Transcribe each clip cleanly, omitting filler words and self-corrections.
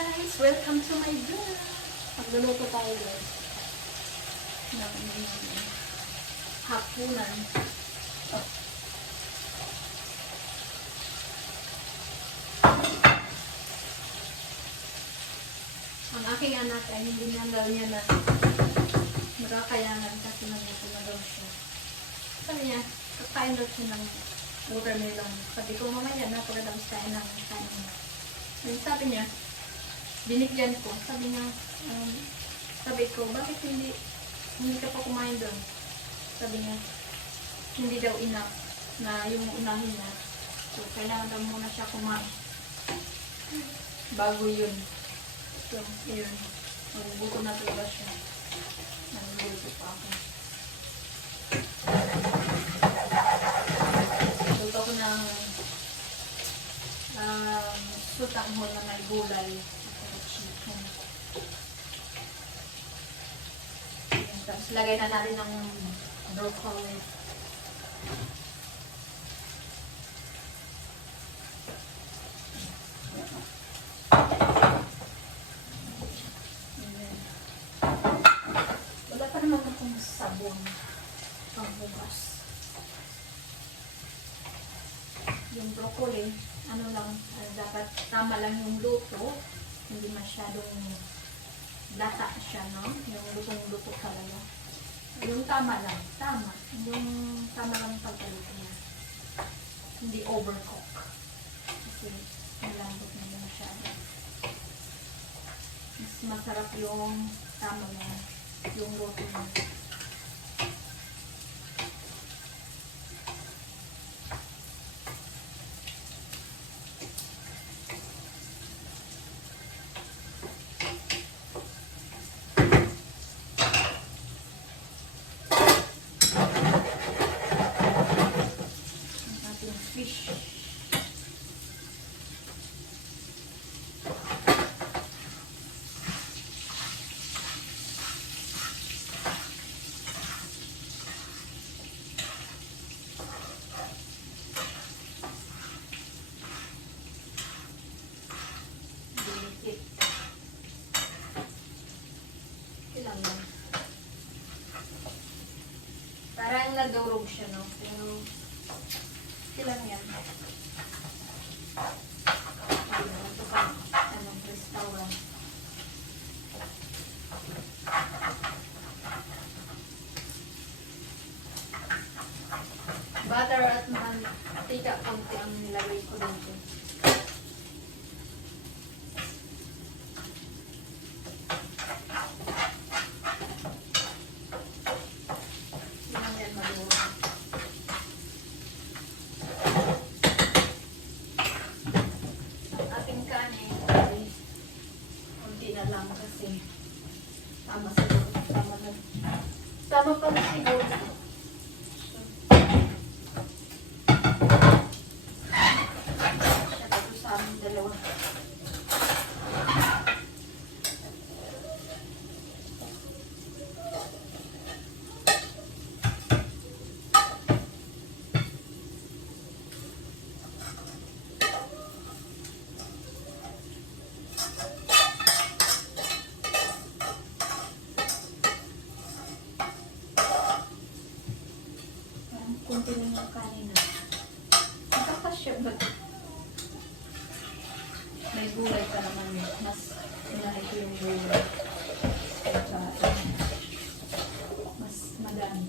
guys! Welcome to my vlog! Magluluto tayo guys ng hapunan. Ang aking anak ay hindi niya daw niya na nakakayanan kasi nandito na daw siya. Sabi niya, kakain daw siya ng watermelon. Sabi ko, mamaya na pagkatapos kain ng kain niya. Sabi niya, binigyan ko. Sabi niya, sabi ko, bakit hindi ka pa kumain doon? Sabi niya, hindi daw enough na yung unahin niya. So, kailangan daw muna siya kumain. Bago yun. So, yun. Magugutom na talaga siya. Naguluto pa ako. Luto ko ng sutanghon na may gulay. Chicken. Tapos lagay na natin ng broccoli. Wala pa naman akong sabon panghugas. Yung broccoli, ano lang, dapat tama lang yung luto. Hindi masyadong lata siya, no? Yung lutong-luto talaga. Yung tama lang. Tama. Yung tama lang pagkaluto niya. Hindi overcook. Kasi malambot na yung masyado. Mas masarap yung tama lang. Yung luto niya. Fish. Dinikit. Ilang lang. Parang nagdurog siya, no? Pero ilang yan. Ito pa, anong restaurant. Butter at mantika konti ang nilagay ko dito. Yan yan maduro. Ating kanin ay konti na lang kasi tama siguro. Tama pa na siguro. Siya dito sa aming dalawa. Kunti na yung kanin na. Nakakasya ba? May gulay pa naman. Mas pinalik ko yung gulay. Mas madami.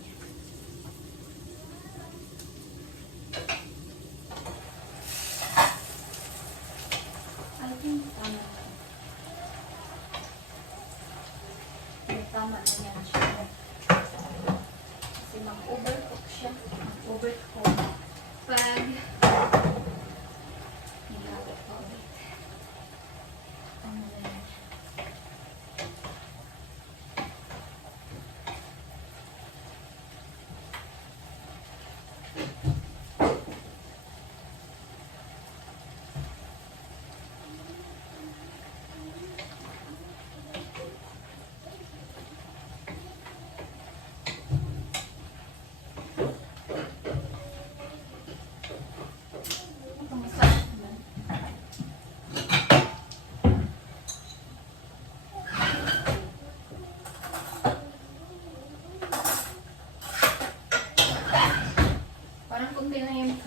I think tama na. Tama na yan siya. Kasi mag-overcook siya. Overcook. Pag nilagay ko ulit. Ano na yan?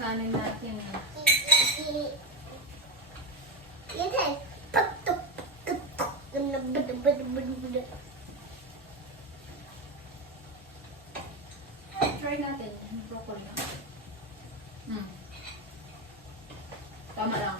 kanin natin. Try natin yung broccoli. Tama lang.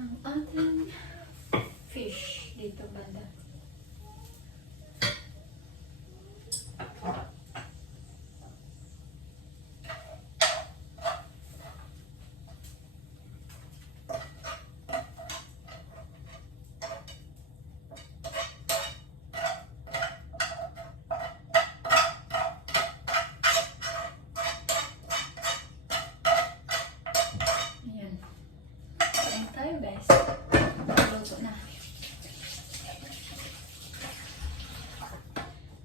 Ang ating fish dito banda. Ayan. Kain tayo guys. Nakaluto na.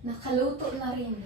Nakaluto na rin.